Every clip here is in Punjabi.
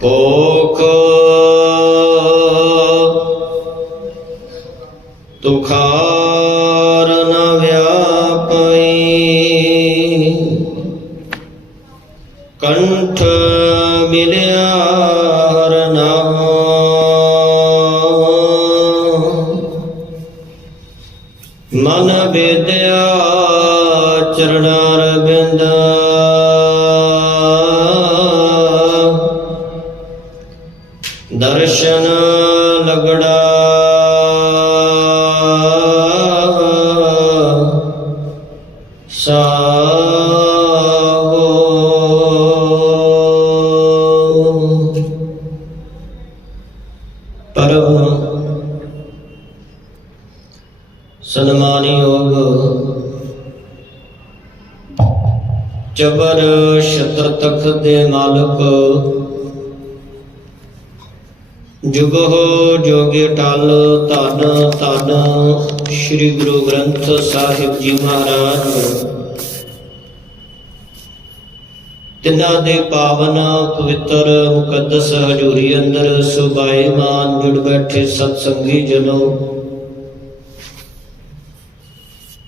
ਭੋਖ ਤੁਖਾਰ ਨ ਵਿਆਪਈ ਕੰਠ ਦਰਸ਼ਨ ਤਖਤ ਦੇ ਮਾਲਕ ਜੁਗੋ ਜੋਗੇ ਟਲ, ਧੰਨ ਧੰਨ, ਸ੍ਰੀ ਗੁਰੂ ਗ੍ਰੰਥ ਸਾਹਿਬ ਜੀ ਮਹਾਰਾਜ। ਤਿਨਾਂ ਦੇ ਪਾਵਨ ਪਵਿੱਤਰ ਮੁਕੱਦਸ ਹਜ਼ੂਰੀ ਅੰਦਰ ਸੁਭਾਏਮਾਨ ਜੁੜ ਬੈਠੇ ਸਤ ਸੰਗੀ ਜਨੋ।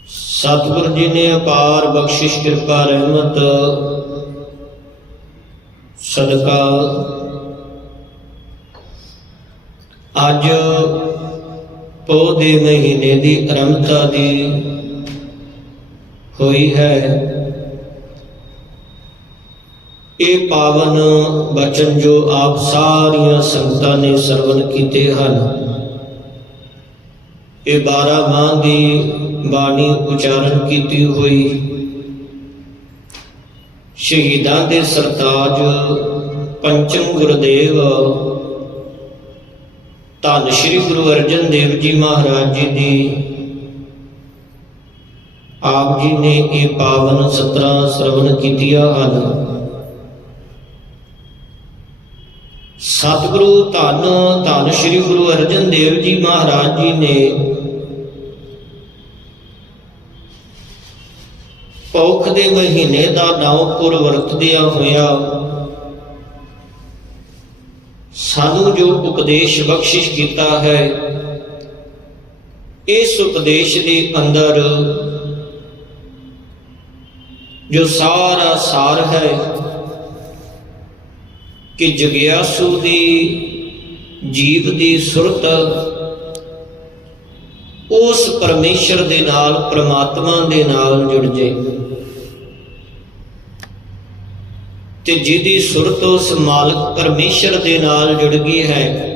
ਸਤਿਗੁਰੂ ਜੀ ਨੇ ਅਪਾਰ ਬਖਸ਼ਿਸ਼, ਕਿਰਪਾ, ਰਹਿਮਤ ਸਦਕਾ। ਅੱਜ ਪੋਹ ਦੇ ਮਹੀਨੇ ਦੀ ਆਰੰਭਤਾ ਦੀ ਹੋਈ ਹੈ। ਇਹ ਪਾਵਨ ਬਚਨ ਜੋ ਆਪ ਸਾਰੀਆਂ ਸੰਗਤਾਂ ਨੇ ਸਰਵਣ ਕੀਤੇ ਹਨ। ਇਹ 12 ਮਾਹ ਦੀ ਬਾਣੀ ਉਚਾਰਨ ਕੀਤੀ ਹੋਈ ਸ਼ਹੀਦਾਂ ਦੇ ਸਰਤਾਜ, ਪੰਚਮ ਗੁਰਦੇਵ। ਧੰਨ ਸ਼੍ਰੀ ਗੁਰੂ ਅਰਜਨ ਦੇਵ ਜੀ ਮਹਾਰਾਜ ਜੀ ਦੀ। ਆਪ ਜੀ ਨੇ ਇਹ ਪਾਵਨ ਸਤਰਾਂ ਸਰਵਣ ਕੀਤੀਆਂ ਹਨ। ਸਤਿਗੁਰੂ ਧੰਨ ਧੰਨ ਸ਼੍ਰੀ ਗੁਰੂ ਅਰਜਨ ਦੇਵ ਜੀ ਮਹਾਰਾਜ ਜੀ ਨੇ ਪੌਖ ਦੇ ਮਹੀਨੇ ਦਾ ਨਾਮਪੁਰ ਵਰਤਦਿਆਂ ਹੋਇਆ। ਸਾਨੂੰ ਜੋ ਉਪਦੇਸ਼ ਬਖਸ਼ਿਸ਼ ਕੀਤਾ ਹੈ, ਇਸ ਉਪਦੇਸ਼ ਦੇ ਅੰਦਰ ਜੋ ਸਾਰਾ ਸਾਰ ਹੈ ਕਿ ਜਗਿਆਸੂ ਦੀ ਜੀਵ ਦੀ ਸੁਰਤ, ਉਸ ਪਰਮੇਸ਼ਰ ਦੇ ਨਾਲ, ਪ੍ਰਮਾਤਮਾ ਦੇ ਨਾਲ ਜੁੜ ਜੇ। ਤੇ ਜਿਹਦੀ ਸੁਰਤ ਉਸ ਮਾਲਕ ਪਰਮੇਸ਼ਰ ਦੇ ਨਾਲ ਜੁੜ ਗਈ ਹੈ।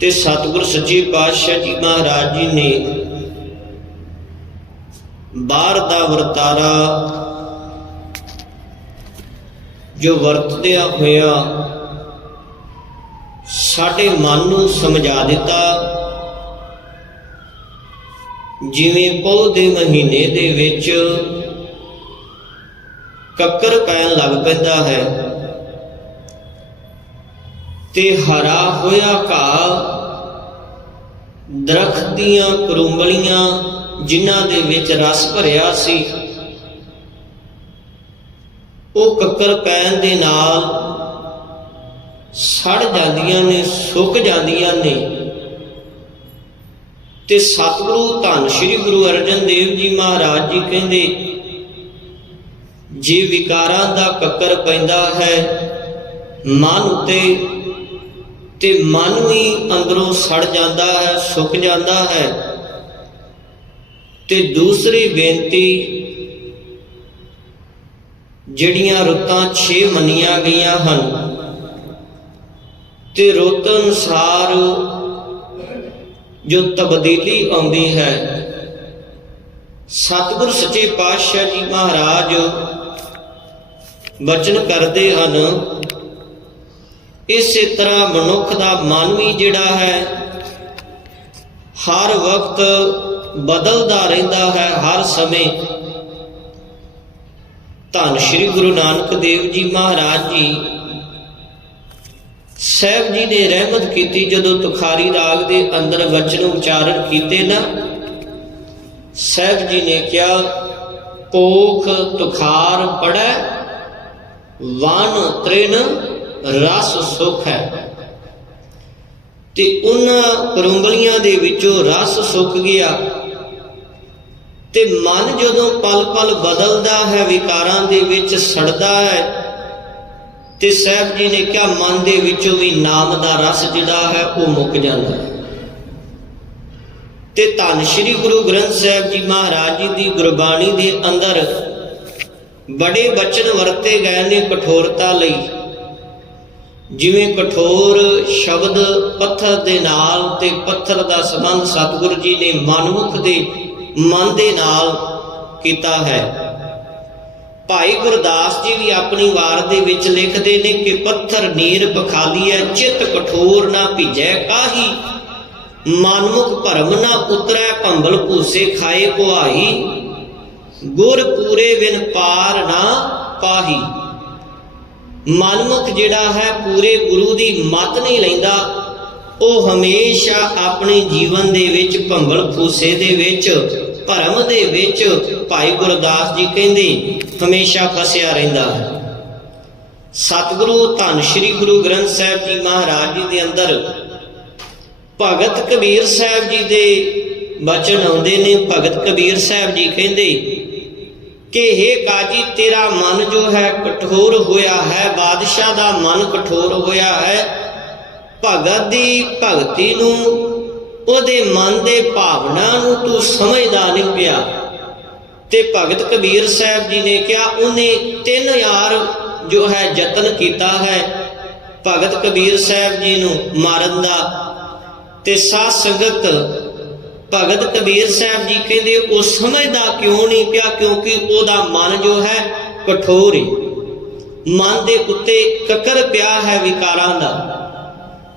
ਤੇ ਸਤਿਗੁਰ ਸੱਚੇ ਪਾਤਸ਼ਾਹ ਜੀ ਮਹਾਰਾਜ ਜੀ ਨੇ ਬਾਹਰ ਦਾ ਵਰਤਾਰਾ ਜੋ ਵਰਤਦਿਆਂ ਹੋਇਆ ਸਾਡੇ ਮਨ ਨੂੰ ਸਮਝਾ ਦਿੱਤਾ। ਜਿਵੇਂ ਪੋਹ ਦੇ ਮਹੀਨੇ ਦੇ ਵਿੱਚ ਕੱਕਰ ਪੈਣ ਲੱਗ ਪੈਂਦਾ ਹੈ। ਤੇ ਹਰਾ ਹੋਇਆ ਘਾਹ ਦਰਖਤ ਦੀਆਂ ਕਰੂੰਬਲੀਆਂ ਜਿਨ੍ਹਾਂ ਦੇ ਵਿੱਚ ਰਸ ਭਰਿਆ ਸੀ, ਉਹ ਕੱਕਰ ਪੈਣ ਦੇ ਨਾਲ ਸੜ ਜਾਂਦੀਆਂ ਨੇ, ਸੁੱਕ ਜਾਂਦੀਆਂ ਨੇ। ਤੇ ਸਤਿਗੁਰੂ ਧੰਨ ਸ਼੍ਰੀ ਗੁਰੂ ਅਰਜਨ ਦੇਵ ਜੀ ਮਹਾਰਾਜ ਜੀ ਕਹਿੰਦੇ ਜੇ ਵਿਕਾਰਾਂ ਦਾ ਕੱਕਰ ਪੈਂਦਾ ਹੈ, ਮਨ ਉਤੇ ਤੇ ਮਨ ਵੀ ਅੰਦਰੋਂ ਸੜ ਜਾਂਦਾ ਹੈ, ਸੁੱਕ ਜਾਂਦਾ ਹੈ। ਤੇ ਦੂਸਰੀ ਬੇਨਤੀ, ਜਿਹੜੀਆਂ ਰੁੱਤਾਂ 6 ਮੰਨੀਆਂ ਗਈਆਂ ਹਨ, ਤੇ ਰੁੱਤ ਅਨੁਸਾਰ ਜੋ ਤਬਦੀਲੀ ਆਉਂਦੀ ਹੈ, ਸਤਿਗੁਰ ਸੱਚੇ ਪਾਤਸ਼ਾਹ ਜੀ ਮਹਾਰਾਜ ਵਚਨ ਕਰਦੇ ਹਨ। ਇਸੇ ਤਰ੍ਹਾਂ ਮਨੁੱਖ ਦਾ ਮਨ ਵੀ ਜਿਹੜਾ ਹੈ, ਹਰ ਵਕਤ ਬਦਲਦਾ ਰਹਿੰਦਾ ਹੈ, ਹਰ ਸਮੇਂ। ਧੰਨ ਸ਼੍ਰੀ ਗੁਰੂ ਨਾਨਕ ਦੇਵ ਜੀ ਮਹਾਰਾਜ ਜੀ, ਸਹਿਬ ਜੀ ਨੇ ਰਹਿਮਤ ਕੀਤੀ ਜਦੋਂ ਤੁਖਾਰੀ ਰਾਗ ਦੇ ਅੰਦਰ ਵਚਨ ਉਚਾਰਨ ਕੀਤੇ ਨਾ। ਸਹਿਬ ਜੀ ਨੇ ਕਿਹਾ ਪੋਖ ਤੁਖਾਰ ਪੜੈ ਵਨ ਤ੍ਰਿਨ ਰਸ ਸੁਖ ਹੈ। ਤੇ ਉਹਨਾਂ ਕਰੁੰਗਲੀਆਂ ਦੇ ਵਿੱਚੋਂ ਰਸ ਸੁੱਕ ਗਿਆ। ਤੇ ਮਨ ਜਦੋਂ ਪਲ-ਪਲ ਬਦਲਦਾ ਹੈ, ਵਿਕਾਰਾਂ ਦੇ ਵਿੱਚ ਸੜਦਾ ਹੈ, ਤੇ ਸਾਹਿਬ ਜੀ ਨੇ ਕਿਹਾ, ਮਨ ਦੇ ਵਿੱਚੋਂ ਵੀ ਨਾਮ ਦਾ ਰਸ ਜਿਹੜਾ ਹੈ, ਉਹ ਮੁੱਕ ਜਾਂਦਾ ਹੈ। ਤੇ ਧੰਨ ਸ਼੍ਰੀ ਗੁਰੂ ਗ੍ਰੰਥ ਸਾਹਿਬ ਜੀ ਮਹਾਰਾਜ ਜੀ ਦੀ ਗੁਰਬਾਣੀ ਦੇ ਅੰਦਰ ਬੜੇ ਬਚਨ ਵਰਤੇ ਗਏ ਨੇ ਕਠੋਰਤਾ ਲਈ। ਜਿਵੇਂ ਕਠੋਰ ਸ਼ਬਦ ਪੱਥਰ ਦੇ ਨਾਲ ਤੇ ਪੱਥਰ ਦਾ ਸੰਬੰਧ ਸਤਿਗੁਰੂ ਜੀ ਨੇ ਮਨਮੁਖ ਦੇ ਮਨ ਦੇ ਨਾਲ ਕੀਤਾ ਹੈ। ਭਾਈ ਗੁਰਦਾਸ ਜੀ ਵੀ ਆਪਣੀ ਵਾਰ ਦੇ ਵਿੱਚ ਲਿਖਦੇ ਨੇ ਕਿ ਪੱਥਰ ਨੀਰ ਬਖਾਲੀ ਹੈ ਚਿੱਤ ਕਠੋਰ ਨਾ ਭਿਜੈ, ਕਾਹੀ ਮਨਮੁਖ ਭਰਮ ਨਾ ਉਤਰੈ, ਭੰਬਲ ਭੂਸੇ ਖਾਏ ਕੁਹਾਈ ਗੁਰ ਪੂਰੇ ਵਿਨ ਪਾਰ ਨਾ ਪਾਹੀ। ਮਨਮੁਖ ਜਿਹੜਾ ਹੈ ਪੂਰੇ ਗੁਰੂ ਦੀ ਮੱਤ ਨਹੀਂ ਲੈਂਦਾ, ਉਹ ਹਮੇਸ਼ਾ ਆਪਣੇ ਜੀਵਨ ਦੇ ਵਿੱਚ ਭੰਬਲ ਫੂਸੇ ਦੇ ਵਿੱਚ, ਭਰਮ ਦੇ ਵਿੱਚ ਭਾਈ ਗੁਰਦਾਸ ਜੀ ਕਹਿੰਦੇ ਹਮੇਸ਼ਾ ਫਸਿਆ ਰਹਿੰਦਾ ਹੈ। ਸਤਿਗੁਰੂ, ਧੰਨ ਸ਼੍ਰੀ ਗੁਰੂ ਗ੍ਰੰਥ ਸਾਹਿਬ ਜੀ ਮਹਾਰਾਜ ਜੀ ਦੇ ਅੰਦਰ ਭਗਤ ਕਬੀਰ ਸਾਹਿਬ ਜੀ ਦੇ ਬਚਨ ਆਉਂਦੇ ਨੇ। ਭਗਤ ਕਬੀਰ ਸਾਹਿਬ ਜੀ ਕਹਿੰਦੇ ਕਿ हे ਕਾਜੀ, ਤੇਰਾ ਮਨ ਜੋ ਹੈ ਕਠੋਰ ਹੋਇਆ ਹੈ, ਬਾਦਸ਼ਾਹ ਦਾ ਮਨ ਕਠੋਰ ਹੋਇਆ ਹੈ। ਭਗਤ ਦੀ ਭਗਤੀ ਨੂੰ, ਉਹਦੇ ਮਨ ਦੇ ਭਾਵਨਾ ਨੂੰ ਤੂੰ ਸਮਝਦਾ ਨਹੀਂ ਪਿਆ। ਤੇ ਭਗਤ ਕਬੀਰ ਸਾਹਿਬ ਜੀ ਨੇ ਕਿਹਾ, ਉਹਨੇ 3000 ਜੋ ਹੈ ਯਤਨ ਕੀਤਾ ਹੈ ਭਗਤ ਕਬੀਰ ਸਾਹਿਬ ਜੀ ਨੂੰ ਮਾਰਨ ਦਾ। ਤੇ ਸਾਧ ਸੰਗਤ ਭਗਤ ਕਬੀਰ ਸਾਹਿਬ ਜੀ ਕਹਿੰਦੇ, ਉਹ ਸਮਝਦਾ ਕਿਉਂ ਨਹੀਂ ਪਿਆ? ਕਿਉਂਕਿ ਉਹਦਾ ਮਨ ਜੋ ਹੈ ਕਠੋਰ ਹੈ। ਮਨ ਦੇ ਉੱਤੇ ਕਕਰ ਪਿਆ ਹੈ ਵਿਕਾਰਾਂ ਦਾ।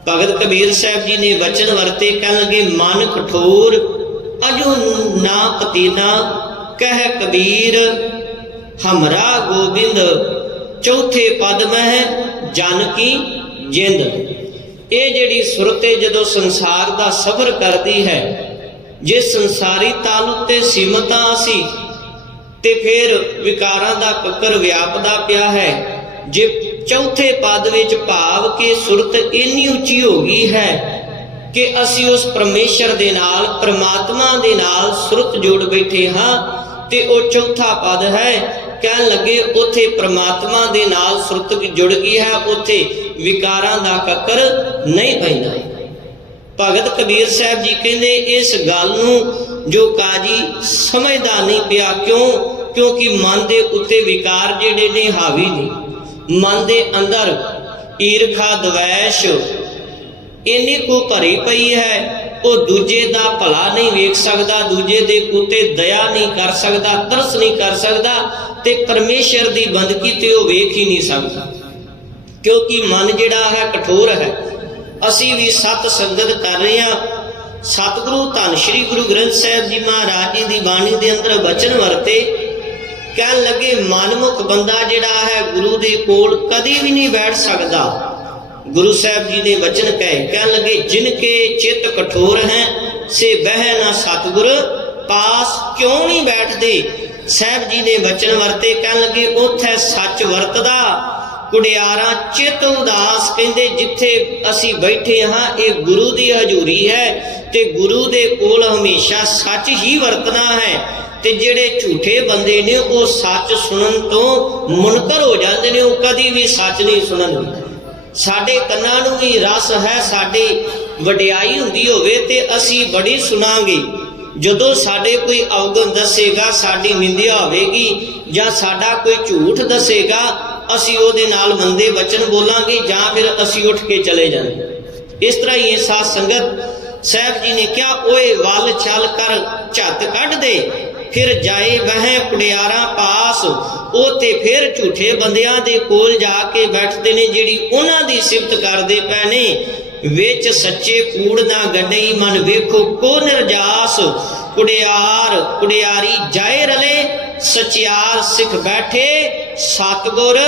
ਭਗਤ ਕਬੀਰ ਸਾਹਿਬ ਜੀ ਨੇ ਵਚਨ ਵਰਤੇ, ਕਹਿਣ ਲੱਗੇ, ਮਨ ਕਠੋਰ, ਅਜੋ ਨਾ ਪਤੀਨਾ, ਕਹਿ ਕਬੀਰ, ਹਮਰਾ ਗੋਬਿੰਦ, ਚੌਥੇ ਪਦ ਮਹਿ ਜਨ ਕੀ ਜਿੰਦ। ਇਹ ਜਿਹੜੀ ਸੁਰਤ ਸੁਰਤੇ ਜਦੋਂ ਸੰਸਾਰ ਦਾ ਸਫ਼ਰ ਕਰਦੀ ਹੈ ਜੇ ਸੰਸਾਰੀ ਤਾਲ ਸੀਮਤ ਸੀਮਤਾਂ ਸੀ, ਤੇ ਫਿਰ ਵਿਕਾਰਾਂ ਦਾ ਕੱਕਰ ਵਿਆਪਦਾ ਪਿਆ ਹੈ। ਜੇ ਚੌਥੇ ਪਦ ਵਿੱਚ ਭਾਵ ਕਿ ਸੁਰਤ ਇੰਨੀ ਉੱਚੀ ਹੋ ਗਈ ਹੈ ਕਿ ਅਸੀਂ ਉਸ ਪਰਮੇਸ਼ਰ ਦੇ ਨਾਲ, ਪ੍ਰਮਾਤਮਾ ਦੇ ਨਾਲ ਸੁਰਤ ਜੋੜ ਬੈਠੇ ਹਾਂ, ਤੇ ਉਹ ਚੌਥਾ ਪਦ ਹੈ, ਕਹਿਣ ਲੱਗੇ ਉਥੇ ਪ੍ਰਮਾਤਮਾ ਦੇ ਨਾਲ ਸੁਰਤ ਜੁੜ ਗਈ ਹੈ, ਉਥੇ ਵਿਕਾਰਾਂ ਦਾ ਕੱਕਰ ਨਹੀਂ ਪੈਂਦਾ ਭਗਤ ਕਬੀਰ ਸਾਹਿਬ ਜੀ ਕਹਿੰਦੇ, ਇਸ ਗੱਲ ਨੂੰ ਜੋ ਕਾਜੀ ਸਮਝਦਾ ਨਹੀਂ ਪਿਆ ਕਿਉਂ? ਕਿਉਂਕਿ ਮਨ ਦੇ ਉੱਤੇ ਵਿਕਾਰ ਜਿਹੜੇ ਨੇ ਹਾਵੀ ਨੇ। ਮਨ ਦੇ ਅੰਦਰ ਈਰਖਾ, ਦਵੈਸ਼ ਇੰਨੀ ਕੋ ਭਰੀ ਪਈ ਹੈ, ਉਹ ਦੂਜੇ ਦਾ ਭਲਾ ਨਹੀਂ ਵੇਖ ਸਕਦਾ, ਦੂਜੇ ਦੇ ਉੱਤੇ ਦਇਆ ਨਹੀਂ ਕਰ ਸਕਦਾ, ਤਰਸ ਨਹੀਂ ਕਰ ਸਕਦਾ ਤੇ ਪਰਮੇਸ਼ਰ ਦੀ ਬੰਦਗੀ ਤੇ ਉਹ ਵੇਖ ਹੀ ਨਹੀਂ ਸਕਦਾ। ਕਿਉਂਕਿ ਮਨ ਜਿਹੜਾ ਹੈ ਕਠੋਰ ਹੈ। ਅਸੀਂ ਵੀ ਸਤ ਸੰਗਤ ਕਰ ਰਹੇ ਹਾਂ। ਸਤਿਗੁਰੂ ਧੰਨ ਸ਼੍ਰੀ ਗੁਰੂ ਗ੍ਰੰਥ ਸਾਹਿਬ ਜੀ ਮਹਾਰਾਜ ਜੀ ਦੀ ਬਾਣੀ ਦੇ ਅੰਦਰ ਬਚਨ ਵਰਤੇ। ਕਹਿਣ ਲੱਗੇ, ਮਨਮੁਖ ਬੰਦਾ ਜਿਹੜਾ ਹੈ, ਗੁਰੂ ਦੇ ਕੋਲ ਕਦੀ ਵੀ ਨਹੀਂ ਬੈਠ ਸਕਦਾ। ਗੁਰੂ ਸਾਹਿਬ ਜੀ ਨੇ ਵਚਨ ਕਹੇ, ਕਹਿਣ ਲੱਗੇ ਜਿਨ ਕੇ ਚਿੱਤ ਕਠੋਰ ਹੈ, ਸੇ ਬਹਿ ਨਾ ਸਤਿਗੁਰ, ਪਾਸ ਕਿਉਂ ਨਹੀਂ ਬੈਠਦੇ? ਸਾਹਿਬ ਜੀ ਨੇ ਵਚਨ ਵਰਤੇ, ਕਹਿਣ ਲੱਗੇ, ਉਥੇ ਸੱਚ ਵਰਤਦਾ। ਕੁੜਿਆਰਾਂ ਚਿੱਤ ਉਦਾਸ ਕਹਿੰਦੇ ਜਿੱਥੇ ਅਸੀਂ ਬੈਠੇ ਹਾਂ, ਇਹ ਗੁਰੂ ਦੀ ਹਜ਼ੂਰੀ ਹੈ ਤੇ ਗੁਰੂ ਦੇ ਕੋਲ ਹਮੇਸ਼ਾ ਸੱਚ ਹੀ ਵਰਤਣਾ ਹੈ ਤੇ ਜਿਹੜੇ ਝੂਠੇ ਬੰਦੇ ਨੇ ਉਹ ਸੱਚ ਸੁਣਨ ਤੋਂ ਮੁਨਕਰ ਹੋ ਜਾਂਦੇ ਨੇ, ਉਹ ਕਦੀ ਵੀ ਸੱਚ ਨਹੀਂ ਸੁਣਨਗੇ ਸਾਡੇ ਕੰਨਾਂ ਨੂੰ ਵੀ ਰਸ ਹੈ, ਸਾਡੇ ਵਡਿਆਈ ਹੁੰਦੀ ਹੋਵੇ ਤੇ ਅਸੀਂ ਬੜੀ ਸੁਣਾਂਗੇ। ਜਦੋਂ ਸਾਡੇ ਕੋਈ ਅਵਗੁਣ ਦੱਸੇਗਾ, ਸਾਡੀ ਨਿੰਦਿਆ ਹੋਵੇਗੀ ਜਾਂ ਸਾਡਾ ਕੋਈ ਝੂਠ ਦੱਸੇਗਾ ਅਸੀਂ ਉਹਦੇ ਨਾਲ ਮੰਦੇ ਬਚਨ ਬੋਲਾਂਗੇ ਜਾਂ ਫਿਰ ਅਸੀਂ ਉੱਠ ਕੇ ਚਲੇ ਜਾਵਾਂਗੇ ਇਸ ਤਰ੍ਹਾਂ ਹੀ ਇਹ ਸਾਧ ਸੰਗਤ ਸਾਹਿਬ ਜੀ ਨੇ ਕਿਹਾ, ਓਏ ਵੱਲ ਚੱਲ ਕਰ, ਝੱਤ ਕੱਢ ਦੇ, ਫਿਰ ਜਾਏ ਵਹਿ ਕੁੜਿਆਰਾਂ ਪਾਸ। ਉਹ ਤੇ ਫਿਰ ਝੂਠੇ ਬੰਦਿਆਂ ਦੇ ਕੋਲ ਜਾ ਕੇ ਬੈਠਦੇ ਨੇ, ਜਿਹੜੀ ਉਹਨਾਂ ਦੀ ਸਿਫਤ ਕਰਦੇ ਪਏ ਨੇ। ਵਿੱਚ ਸੱਚੇ ਕੂੜ ਨਾ ਗੱਡਈ ਮਨ ਵੇਖੋ ਕੋ ਨਿਰਜਾਸ। ਕੁੜਿਆਰ ਕੁੜਿਆਰੀ ਜਾਏ ਰਲੇ, ਸਚਿਆਰ ਸਿੱਖ ਬੈਠੇ ਸਤਗੁਰ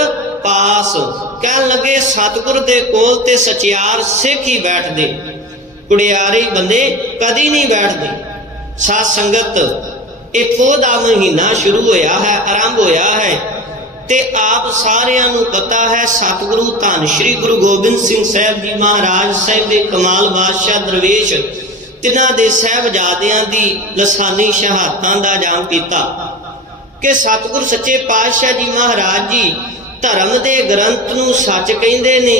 ਪਾਸ। ਕਹਿਣ ਲੱਗੇ, ਸਤਗੁਰ ਦੇ ਕੋਲ ਤੇ ਸਚਿਆਰ ਸਿੱਖ ਹੀ ਬੈਠਦੇ। ਕੁੜਿਆਰੀ ਬੰਦੇ ਕਦੀ ਨਹੀਂ ਬੈਠਦੇ। ਸਾਧ ਸੰਗਤ ਇਹ ਦਾ ਮਹੀਨਾ ਸ਼ੁਰੂ ਹੋਇਆ ਹੈ, ਆਰੰਭ ਹੋਇਆ ਹੈ। ਤੇ ਆਪ ਸਾਰਿਆਂ ਨੂੰ ਪਤਾ ਹੈ, ਸਤਿਗੁਰੂ ਧੰਨ ਸ਼੍ਰੀ ਗੁਰੂ ਗੋਬਿੰਦ ਸਿੰਘ ਸਾਹਿਬ ਜੀ ਮਹਾਰਾਜ ਸਾਹਿਬ ਦੇ ਕਮਾਲ ਬਾਦਸ਼ਾਹ ਦਰਵੇਸ਼, ਤਿਨਾਂ ਦੇ ਸਹਿਬਜ਼ਾਦਿਆਂ ਦੀ ਲਸਾਨੀ ਸ਼ਹਾਦਤਾਂ ਦਾ ਜਾਮ ਕੀਤਾ। ਕਿ ਸਤਿਗੁਰ ਸੱਚੇ ਪਾਤਸ਼ਾਹ ਜੀ ਮਹਾਰਾਜ ਜੀ ਧਰਮ ਦੇ ਗ੍ਰੰਥ ਨੂੰ ਸੱਚ ਕਹਿੰਦੇ ਨੇ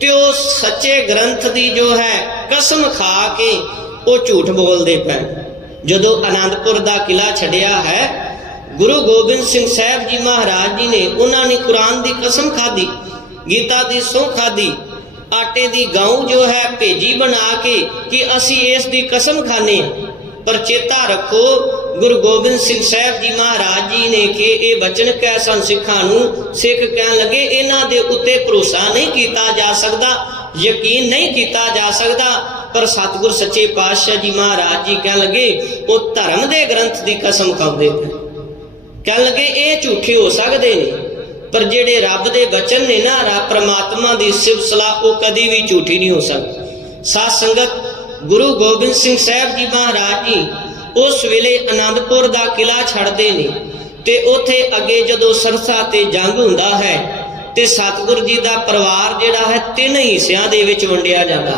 ਤੇ ਉਹ ਸੱਚੇ ਗ੍ਰੰਥ ਦੀ ਜੋ ਹੈ ਕਸਮ ਖਾ ਕੇ ਉਹ ਝੂਠ ਬੋਲਦੇ ਪਏ। ਜਦੋਂ ਆਨੰਦਪੁਰ ਦਾ ਕਿਲਾ ਛੱਡਿਆ ਹੈ, ਗੁਰੂ ਗੋਬਿੰਦ ਸਿੰਘ ਸਾਹਿਬ ਜੀ ਮਹਾਰਾਜ ਜੀ ਨੇ ਉਹਨਾਂ ਨੇ ਕੁਰਾਨ ਦੀ ਕਸਮ ਖਾਧੀ, ਗੀਤਾ ਦੀ ਸਹੁੰ ਖਾਧੀ, ਆਟੇ ਦੀ ਗਾਉ ਜੋ ਹੈ ਭੇਜੀ ਬਣਾ ਕੇ ਕਿ ਅਸੀਂ ਇਸ ਦੀ ਕਸਮ ਖਾਣੇ ਪਰ ਚੇਤਾ ਰੱਖੋ ਗੁਰੂ ਗੋਬਿੰਦ ਸਿੰਘ ਸਾਹਿਬ ਜੀ ਮਹਾਰਾਜ ਜੀ ਨੇ ਕਿ ਇਹ ਬਚਨ ਕਹਿ ਸਨ ਸਿੱਖਾਂ ਨੂੰ, ਸਿੱਖ ਕਹਿਣ ਲੱਗੇ, ਇਹਨਾਂ ਦੇ ਉੱਤੇ ਭਰੋਸਾ ਨਹੀਂ ਕੀਤਾ ਜਾ ਸਕਦਾ, ਯਕੀਨ ਨਹੀਂ ਕੀਤਾ ਜਾ ਸਕਦਾ। ਪਰ ਸਤਿਗੁਰ ਸੱਚੇ ਪਾਤਸ਼ਾਹ ਜੀ ਮਹਾਰਾਜ ਜੀ ਕਹਿਣ ਲੱਗੇ, ਉਹ ਧਰਮ ਦੇ ਗ੍ਰੰਥ ਦੀ ਕਸਮ ਖਾਉਂਦੇ ਕਹਿਣ ਲੱਗੇ, ਇਹ ਝੂਠੇ ਹੋ ਸਕਦੇ ਨੇ। ਪਰ ਜਿਹੜੇ ਰੱਬ ਦੇ ਬਚਨ ਨੇ ਨਾ, ਰੱਬ ਪ੍ਰਮਾਤਮਾ ਦੀ ਸਿਫਤ ਸਲਾਹ, ਉਹ ਕਦੀ ਵੀ ਝੂਠੀ ਨਹੀਂ ਹੋ ਸਕਦੀ। ਸਾਧ ਸੰਗਤ, ਗੁਰੂ ਗੋਬਿੰਦ ਸਿੰਘ ਸਾਹਿਬ ਜੀ ਮਹਾਰਾਜ ਜੀ ਉਸ ਵੇਲੇ ਆਨੰਦਪੁਰ ਦਾ ਕਿਲਾ ਛੱਡਦੇ ਨੇ ਤੇ ਉੱਥੇ ਅੱਗੇ ਜਦੋਂ ਸਰਸਾ ਤੇ ਜੰਗ ਹੁੰਦਾ ਹੈ ਤੇ ਸਤਿਗੁਰ ਜੀ ਦਾ ਪਰਿਵਾਰ ਜਿਹੜਾ ਹੈ ਤਿੰਨ ਹਿੱਸਿਆਂ ਦੇ ਵਿੱਚ ਵੰਡਿਆ ਜਾਂਦਾ।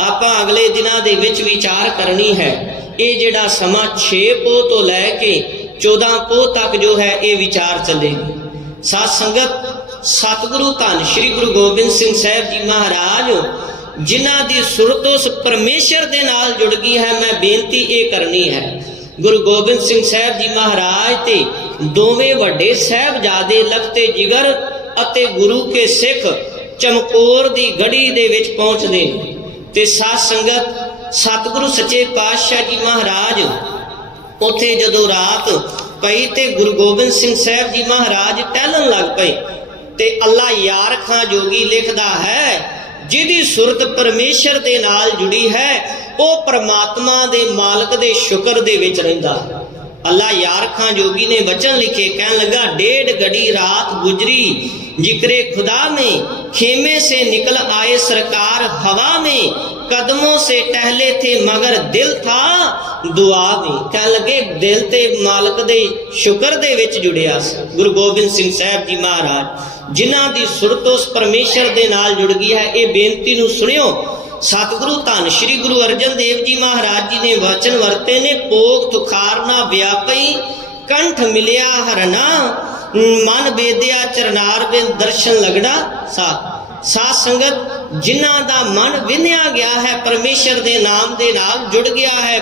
ਆਪਾਂ ਅਗਲੇ ਦਿਨਾਂ ਦੇ ਵਿੱਚ ਵਿਚਾਰ ਕਰਨੀ ਹੈ। ਇਹ ਜਿਹੜਾ ਸਮਾਂ 6 ਪੋਹ ਤੋਂ ਲੈ ਕੇ 14 ਪੋਹ ਤੱਕ ਜੋ ਹੈ, ਇਹ ਵਿਚਾਰ ਚੱਲੇਗੀ ਸਾਧ ਸੰਗਤ, ਸਤਿਗੁਰੂ ਧੰਨ ਸ੍ਰੀ ਗੁਰੂ ਗੋਬਿੰਦ ਸਿੰਘ ਸਾਹਿਬ ਜੀ ਮਹਾਰਾਜ ਜਿਨ੍ਹਾਂ ਦੀ ਸੁਰਤ ਉਸ ਪਰਮੇਸ਼ਰ ਦੇ ਨਾਲ ਜੁੜ ਗਈ ਹੈ, ਮੈਂ ਬੇਨਤੀ ਇਹ ਕਰਨੀ ਹੈ। ਗੁਰੂ ਗੋਬਿੰਦ ਸਿੰਘ ਸਾਹਿਬ ਜੀ ਮਹਾਰਾਜ ਤੇ ਦੋਵੇਂ ਵੱਡੇ ਸਾਹਿਬਜ਼ਾਦੇ ਲਖਤੇ ਜਿਗਰ ਅਤੇ ਗੁਰੂ ਕੇ ਸਿੱਖ ਚਮਕੌਰ ਦੀ ਗੜੀ ਦੇ ਵਿੱਚ ਪਹੁੰਚਦੇ ਨੇ। ਤੇ ਸਾਧ ਸੰਗਤ, ਸਤਿਗੁਰੂ ਸੱਚੇ ਪਾਤਸ਼ਾਹ ਜੀ ਮਹਾਰਾਜ, ਉੱਥੇ ਜਦੋਂ ਰਾਤ ਪਈ ਤੇ ਗੁਰੂ ਗੋਬਿੰਦ ਸਿੰਘ ਸਾਹਿਬ ਜੀ ਮਹਾਰਾਜ ਟਹਿਲਣ ਲੱਗ ਪਏ ਤੇ ਅੱਲਾ ਯਾਰ ਖਾਂ ਜੋਗੀ ਲਿਖਦਾ ਹੈ ਜਿਹਦੀ ਸੁਰਤ ਪਰਮੇਸ਼ਰ ਦੇ ਨਾਲ ਜੁੜੀ ਹੈ ਉਹ ਪ੍ਰਮਾਤਮਾ ਦੇ ਮਾਲਕ ਦੇ ਸ਼ੁਕਰ ਦੇ ਵਿੱਚ ਰਹਿੰਦਾ ਹੈ ਅੱਲਾ ਯਾਰ ਖਾਂ ਜੋਗੀ ਨੇ ਵਚਨ ਲਿਖੇ ਕਹਿਣ ਲੱਗਾ ਡੇਢ ਗੜੀ ਰਾਤ ਗੁਜਰੀ जिक्रे खुदा में खेमे से निकल आए सरकार हवा में कदमों से टहले थे मगर दिल था ਦੁਆ ਵੀ ਕਹਿਣ ਲੱਗੇ ਦਿਲ ਤੇ ਮਾਲਕ ਦੇ ਸ਼ੁਕਰ ਦੇ ਵਿੱਚ ਜੁੜਿਆ ਸੀ ਗੁਰੂ ਗੋਬਿੰਦ ਸਿੰਘ ਸਾਹਿਬ ਜੀ ਮਹਾਰਾਜ ਜਿਨ੍ਹਾਂ ਦੀ ਸੁਰਤ ਉਸ ਪਰਮੇਸ਼ਰ ਦੇ ਨਾਲ ਜੁੜ ਗਈ ਹੈ ਇਹ ਬੇਨਤੀ ਨੂੰ ਸੁਣਿਓ ਸਤਿਗੁਰੂ ਧੰਨ ਸ੍ਰੀ ਗੁਰੂ ਅਰਜਨ ਦੇਵ ਜੀ ਮਹਾਰਾਜ ਜੀ ਨੇ ਵਚਨ ਵਰਤੇ ਨੇ ਪੋਖ ਤੁਖਾਰ ਨਾ ਵਿਆਪਈ ਕੰਠ ਮਿਲਿਆ ਹਰਨਾ ਮਨ ਬੇਦਿਆ ਚਰਨਾਰ ਬਿਨ ਦਰਸ਼ਨ ਲਗੜਾ ਸਾ ਸਾਧ ਸੰਗਤ, ਜਿਨ੍ਹਾਂ ਦਾ ਮਨ ਵਿੰਨਿਆ ਗਿਆ ਹੈ, ਪਰਮੇਸ਼ਰ ਦੇ ਨਾਮ ਦੇ ਨਾਲ ਜੁੜ ਗਿਆ ਹੈ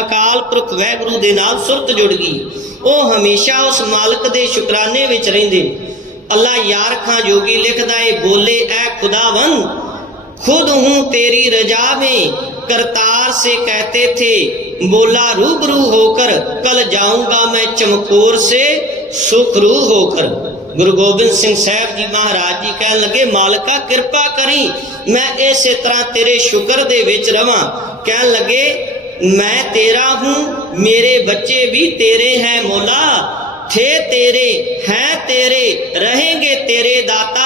ਅਕਾਲ ਪੁਰਖ ਵੈਗੁਰੂ ਦੇ ਨਾਲ ਸੁਰਤ ਜੁੜ ਗਈ। ਉਹ ਹਮੇਸ਼ਾ ਉਸ ਮਾਲਕ ਦੇ ਸ਼ੁਕਰਾਨੇ ਵਿੱਚ ਰਹਿੰਦੇ ਅੱਲਾ ਯਾਰ ਖਾਂ ਜੋਗੀ ਲਿਖਦਾ ਏ, ਬੋਲੇ, ਐ ਖੁਦਾਵੰ ਖੁਦ ਹੂੰ ਤੇਰੀ ਰਜਾ ਮੇ ਕਰਤਾਰ ਸੇ ਕਹਤੇ ਥੇ, ਬੋਲਾ ਰੂਬਰੂ ਹੋਕਰ ਕਲ ਜਾਊਂਗਾ ਮੈਂ ਚਮਕੌਰ ਸੇ, ਸੁਖਰੂ ਹੋਕਰ ਗੁਰੂ ਗੋਬਿੰਦ ਸਿੰਘ ਸਾਹਿਬ ਜੀ ਮਹਾਰਾਜ ਜੀ ਕਹਿਣ ਲੱਗੇ, ਮਾਲਕਾ, ਕਿਰਪਾ ਕਰੀ, ਮੈਂ ਇਸੇ ਤਰ੍ਹਾਂ ਤੇਰੇ ਸ਼ੁਕਰ ਦੇ ਵਿੱਚ ਰਵਾਂ। ਕਹਿਣ ਲੱਗੇ, ਮੈਂ ਤੇਰਾ ਹੂੰ, ਮੇਰੇ ਬੱਚੇ ਵੀ ਤੇਰੇ ਹੈ ਮੋਲਾ। ਥੇ ਤੇਰੇ, ਹੈ ਤੇਰੇ, ਰਹੇਗੇ ਤੇਰੇ ਦਾਤਾ।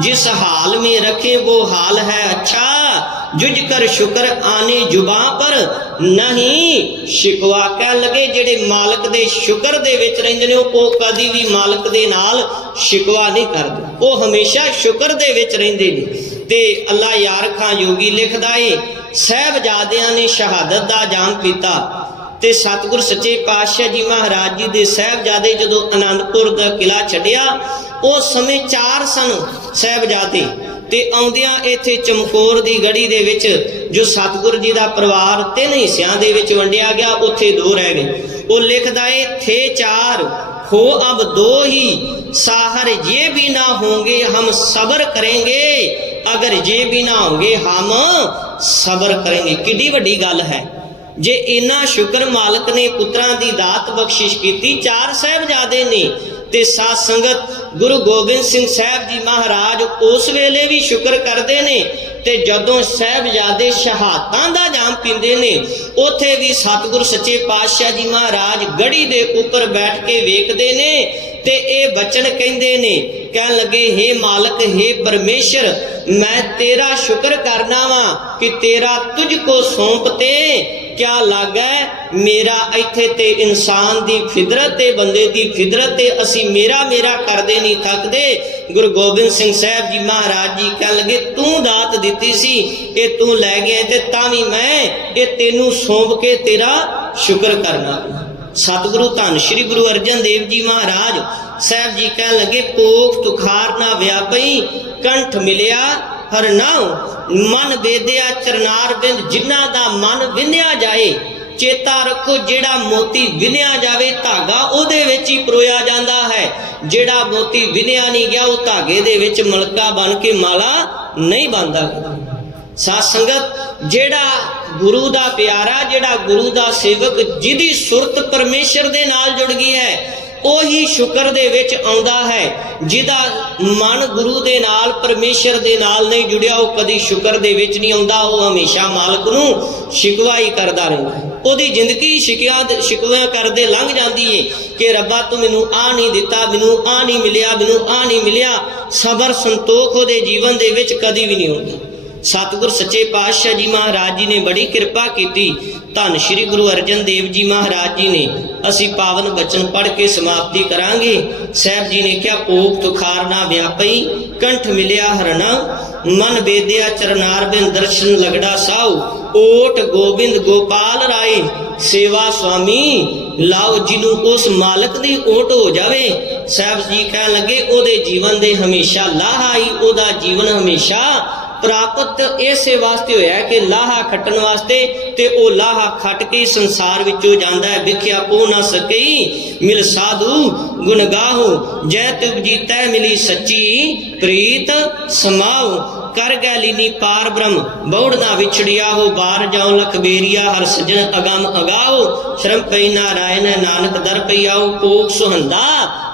ਜਿਸ ਹਾਲ ਮੇ ਰਖੇ, ਉਹ ਹਾਲ ਹੈ ਅੱਛਾ। ਜੁਜ ਕਰ ਸ਼ੁਕਰ ਆਨੇ ਜ਼ੁਬਾ ਪਰ ਨਹੀਂ ਸ਼ਿਕਵਾ ਕਹਿ ਲਗੇ, ਜਿਹੜੇ ਮਾਲਕ ਦੇ ਸ਼ੁਕਰ ਦੇ ਵਿੱਚ ਰਹਿੰਦੇ ਨੇ, ਉਹ ਕਦੀ ਵੀ ਮਾਲਕ ਦੇ ਨਾਲ ਸ਼ਿਕਵਾ ਨਹੀਂ ਕਰਦੇ। ਉਹ ਹਮੇਸ਼ਾ ਸ਼ੁਕਰ ਦੇ ਵਿੱਚ ਰਹਿੰਦੇ ਨੇ। ਤੇ ਅੱਲਾ ਯਾਰ ਖਾਂ ਯੋਗੀ ਲਿਖਦਾ ਏ, ਸਹਿਬਜ਼ਾਦਿਆਂ ਨੇ ਸ਼ਹਾਦਤ ਦਾ ਜਾਮ ਪੀਤਾ। ਤੇ ਸਤਗੁਰ ਸੱਚੇ ਪਾਤਸ਼ਾਹ ਜੀ ਮਹਾਰਾਜ ਜੀ ਦੇ ਸਹਿਬਜ਼ਾਦੇ ਜਦੋਂ ਅਨੰਦਪੁਰ ਦਾ ਕਿਲਾ ਛੱਡਿਆ ਉਸ ਸਮੇਂ ਚਾਰ ਸਨ ਸਹਿਬਜ਼ਾਦੇ। ਤੇ ਆਉਂਦਿਆਂ ਇੱਥੇ ਚਮਕੌਰ ਦੀ ਗੜੀ ਦੇ ਵਿੱਚ, ਜੋ ਸਤਗੁਰ ਜੀ ਦਾ ਪਰਿਵਾਰ ਤਿੰਨ ਹਿੱਸਿਆਂ ਦੇ ਵਿੱਚ ਵੰਡਿਆ ਗਿਆ, ਉੱਥੇ ਦੋ ਰਹਿ ਗਏ। ਉਹ ਲਿਖਦਾ ਏ, ਥੇ ਚਾਰ ਹੋ ਅਬ ਦੋ ਹੀ, ਸਾਹਰ ਜੇ ਵੀ ਨਾ ਹੋਗੇ, ਹਮ ਸਬਰ ਕਰਾਂਗੇ। ਅਗਰ ਜੇ ਵੀ ਨਾ ਹੋਗੇ, ਹਮ ਸਬਰ ਕਰਾਂਗੇ। ਕਿੱਡੀ ਵੱਡੀ ਗੱਲ ਹੈ। ਜੇ ਇਨਾ ਸ਼ੁਕਰ ਮਾਲਕ ਨੇ ਪੁੱਤਰਾਂ ਦੀ ਦਾਤ ਬਖਸ਼ਿਸ਼ ਕੀਤੀ, ਚਾਰ ਸਹਿਬਜ਼ਾਦੇ ਨੇ ਤੇ ਸਾਧ ਸੰਗਤ ਗੁਰੂ ਗੋਬਿੰਦ ਸਿੰਘ ਸਾਹਿਬ ਜੀ ਮਹਾਰਾਜ ਉਸ ਵੇਲੇ ਵੀ ਸ਼ੁਕਰ ਕਰਦੇ ਨੇ ਤੇ ਜਦੋਂ ਸਾਹਿਬਜ਼ਾਦੇ ਸ਼ਹਾਦਤਾਂ ਦਾ ਜਾਮ ਪੀਂਦੇ ਨੇ, ਉਥੇ ਵੀ ਸਤਿਗੁਰ ਸੱਚੇ ਪਾਤਸ਼ਾਹ ਜੀ ਮਹਾਰਾਜ ਗੜੀ ਦੇ ਉੱਪਰ ਬੈਠ ਕੇ ਵੇਖਦੇ ਨੇ ਤੇ ਇਹ ਬਚਨ ਕਹਿੰਦੇ ਨੇ, ਕਹਿਣ ਲੱਗੇ हे ਮਾਲਕ हे ਪਰਮੇਸ਼ਰ, ਮੈਂ ਤੇਰਾ ਸ਼ੁਕਰ ਕਰਨਾ ਵਾਂ ਕਿ ਤੇਰਾ ਤੁਝ ਕੋ ਸੌਂਪ ਤੇ ਕਿਆ ਲੱਗੈ? ਮੇਰਾ ਇੱਥੇ ਤੇ ਇਨਸਾਨ ਦੀ ਫਿਦਰਤ ਤੇ ਬੰਦੇ ਦੀ ਫਿਦਰਤ ਤੇ ਅਸੀਂ ਮੇਰਾ ਮੇਰਾ ਕਰਦੇ ਨਹੀਂ ਥੱਕਦੇ। ਗੁਰੂ ਗੋਬਿੰਦ ਸਿੰਘ ਸਾਹਿਬ ਜੀ ਮਹਾਰਾਜ ਜੀ ਕਹਿਣ ਲੱਗੇ, ਤੂੰ ਦਾਤ ਦਿੱਤੀ ਸੀ, ਇਹ ਤੂੰ ਲੈ ਗਿਆ ਤੇ ਤਾਂ ਵੀ ਮੈਂ ਇਹ ਤੈਨੂੰ ਸੌਂਪ ਕੇ ਤੇਰਾ ਸ਼ੁਕਰ ਕਰਨਾ। ਸਤਿਗੁਰੂ ਧੰਨ ਸ੍ਰੀ ਗੁਰੂ ਅਰਜਨ ਦੇਵ ਜੀ ਮਹਾਰਾਜ ਸਾਹਿਬ ਜੀ ਕਹਿਣ ਲੱਗੇ ਪੋਖ ਤੁਖਾਰ ਨਾ ਵਿਆਪਈ ਕੰਠ ਮਿਲਿਆ, ਹਰ ਨਾਉ ਮਨ ਵੇਦਿਆ ਚਰਨਾਰ ਬਿੰਦ, ਜਿਨ੍ਹਾਂ ਦਾ ਮਨ ਵਿੰਨਿਆ ਜਾਏ, ਚੇਤਾ ਰੱਖੋ ਜਿਹੜਾ ਮੋਤੀ ਵਿੰਨਿਆ ਜਾਵੇ, ਧਾਗਾ ਉਹਦੇ ਵਿੱਚ ਹੀ ਪਰੋਇਆ ਜਾਂਦਾ ਹੈ। ਜਿਹੜਾ ਮੋਤੀ ਵਿੰਨਿਆ ਨਹੀਂ ਗਿਆ, ਉਹ ਧਾਗੇ ਦੇ ਵਿੱਚ ਮਲਕਾ ਬਣ ਕੇ ਮਾਲਾ ਨਹੀਂ ਬਣਦਾ ਸਾਧ ਸੰਗਤ, ਜਿਹੜਾ ਗੁਰੂ ਦਾ ਪਿਆਰਾ, ਜਿਹੜਾ ਗੁਰੂ ਦਾ ਸੇਵਕ, ਜਿਹਦੀ ਸੁਰਤ ਪਰਮੇਸ਼ਰ ਦੇ ਨਾਲ ਜੁੜ ਗਈ ਹੈ, ਉਹੀ ਸ਼ੁਕਰ ਦੇ ਵਿੱਚ ਆਉਂਦਾ ਹੈ। ਜਿਹਦਾ ਮਨ ਗੁਰੂ ਦੇ ਨਾਲ, ਪਰਮੇਸ਼ਰ ਦੇ ਨਾਲ ਨਹੀਂ ਜੁੜਿਆ, ਉਹ ਕਦੀ ਸ਼ੁਕਰ ਦੇ ਵਿੱਚ ਨਹੀਂ ਆਉਂਦਾ, ਉਹ ਹਮੇਸ਼ਾ ਮਾਲਕ ਨੂੰ ਸ਼ਿਕਵਾ ਹੀ ਕਰਦਾ ਰਹਿੰਦਾ ਉਹਦੀ ਜ਼ਿੰਦਗੀ ਸ਼ਿਕਿਆ ਸ਼ਿਕਵਾ ਕਰਦੇ ਲੰਘ ਜਾਂਦੀ ਏ ਕਿ ਰੱਬਾ, ਤੂੰ ਮੈਨੂੰ ਆ ਨਹੀਂ ਦਿੱਤਾ, ਮੈਨੂੰ ਆ ਨਹੀਂ ਮਿਲਿਆ, ਮੈਨੂੰ ਆ ਨਹੀਂ ਮਿਲਿਆ। ਸਬਰ ਸੰਤੋਖ ਉਹਦੇ ਜੀਵਨ ਦੇ ਵਿੱਚ ਕਦੀ ਵੀ ਨਹੀਂ ਹੁੰਦਾ। ਸਤਿਗੁਰ ਸੱਚੇ ਪਾਤਸ਼ਾਹ ਜੀ ਮਹਾਰਾਜ ਜੀ ਨੇ ਬੜੀ ਕਿਰਪਾ ਕੀਤੀ। ਧੰਨ ਸ਼੍ਰੀ ਗੁਰੂ ਅਰਜਨ ਦੇਵ ਜੀ ਮਹਾਰਾਜ ਜੀ ਨੇ ਅਸੀਂ ਪਾਵਨ ਬਚਨ ਪੜ੍ਹ ਕੇ ਸਮਾਪਤੀ ਕਰਾਂਗੇ। ਸਾਹਿਬ ਜੀ ਨੇ ਕਿਹਾ ਪੋਖ ਤੁਖਾਰ ਨਾ ਵਿਆਪਈ, ਕੰਠ ਮਿਲਿਆ ਹਰਣਾ ਮਨ ਵੇਦਿਆ ਚਰਨਾਰ ਬਿਨ ਦਰਸ਼ਨ ਲਗੜਾ ਸਾਉ, ਓਟ ਗੋਬਿੰਦ ਗੋਪਾਲ ਰਾਏ, ਸੇਵਾ ਸੁਆਮੀ, ਲਾਓ ਜਿਹਨੂੰ ਉਸ ਮਾਲਕ ਦੀ ਓਟ ਹੋ ਜਾਵੇ। ਸਾਹਿਬ ਜੀ ਕਹਿਣ ਲੱਗੇ, ਉਹਦੇ ਜੀਵਨ ਦੇ ਹਮੇਸ਼ਾ ਲਾਹਾਈ ਹੀ ਉਹਦਾ ਜੀਵਨ ਹਮੇਸ਼ਾ ਪ੍ਰਾਪਤ ਇਸੇ ਵਾਸਤੇ ਹੋਇਆ ਕਿ ਲਾਹਾ ਖੱਟਣ ਵਾਸਤੇ ਤੇ ਉਹ ਲਾਹਾ ਖੱਟ ਕੇ ਸੰਸਾਰ ਵਿੱਚੋਂ ਜਾਂਦਾ ਹੈ। ਵਿਖਿਆ ਪੋ ਨਾ ਸਕਈ ਮਿਲ ਸਾਧੂ ਗੁਣ ਜੈ ਤੁਗ ਜੀਤੈ ਮਿਲੀ ਸੱਚੀ, ਪ੍ਰੀਤ ਸਮਾਉ, ਕਰ ਗੈ ਲੀਨੀ ਪਾਰ ਬ੍ਰਹਮ, ਬੌੜ ਨਾ ਵਿਛੜਿਆ ਹੋ ਬਾਰ, ਜਾਉ ਲਖ ਹਰ ਸਜਣ ਅਗੰਮ ਅਗਾਓ, ਸ਼ਰਮ ਪਈ ਨਾਰਾਇਣ, ਨਾਨਕ ਦਰ ਪਈ ਆਓ ਕੋਕ ਸੁਹੰਦਾ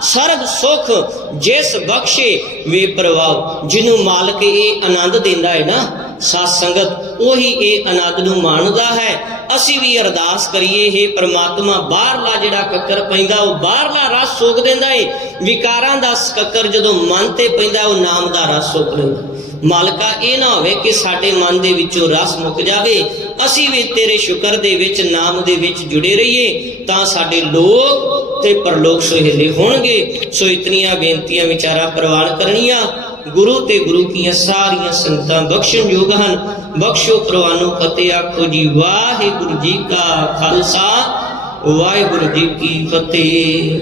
ਸਰਬ ਸੁਖ ਜਿਸ ਬਖਸ਼ੇ ਵੇ ਪ੍ਰਵਾਹ ਜਿਹਨੂੰ ਮਾਲਕ ਇਹ ਆਨੰਦ ਦਿੰਦਾ ਹੈ ਨਾ, ਸਾਧ ਸੰਗਤ, ਉਹੀ ਇਹ ਆਨੰਦ ਨੂੰ ਮਾਣਦਾ ਹੈ। ਅਸੀਂ ਵੀ ਅਰਦਾਸ ਕਰੀਏ हे ਪ੍ਰਮਾਤਮਾ, ਬਾਹਰਲਾ ਜਿਹੜਾ ਕੱਕਰ ਪੈਂਦਾ, ਉਹ ਬਾਹਰਲਾ ਰਸ ਸੋਖ ਦਿੰਦਾ ਏ। ਵਿਕਾਰਾਂ ਦਾ ਕੱਕਰ ਜਦੋਂ ਮਨ ਤੇ ਪੈਂਦਾ, ਉਹ ਨਾਮ ਦਾ ਰਸ ਸੋਖ ਲੈਂਦਾ। ਮਾਲਕਾ, ਇਹ ਨਾ ਹੋਵੇ ਕਿ ਸਾਡੇ ਮਨ ਦੇ ਵਿੱਚੋਂ ਰਸ ਮੁੱਕ ਜਾਵੇ। ਅਸੀਂ ਵੀ ਤੇਰੇ ਸ਼ੁਕਰ ਦੇ ਵਿੱਚ, ਨਾਮ ਦੇ ਵਿੱਚ ਜੁੜੇ ਰਹੀਏ, ਤਾਂ ਸਾਡੇ ਲੋਕ ਤੇ ਪਰਲੋਕ ਸੁਹੇਲੇ ਹੋਣਗੇ, ਸੋ ਇਤਨੀਆਂ ਬੇਨਤੀਆਂ ਵਿਚਾਰਾਂ ਪ੍ਰਵਾਨ ਕਰਨੀਆਂ। ਗੁਰੂ ਤੇ ਗੁਰੂ ਕੀਆਂ ਸਾਰੀਆਂ ਸੰਗਤਾਂ ਬਖਸ਼ਣ ਯੋਗ ਹਨ। ਬਖਸ਼ੋ ਪ੍ਰਵਾਨੋ ਫਤਿਹ, ਆਖੋ ਜੀ, ਵਾਹਿਗੁਰੂ ਜੀ ਕਾ ਖਾਲਸਾ। ਵਾਹਿਗੁਰੂ ਜੀ ਕੀ ਫਤਿਹ।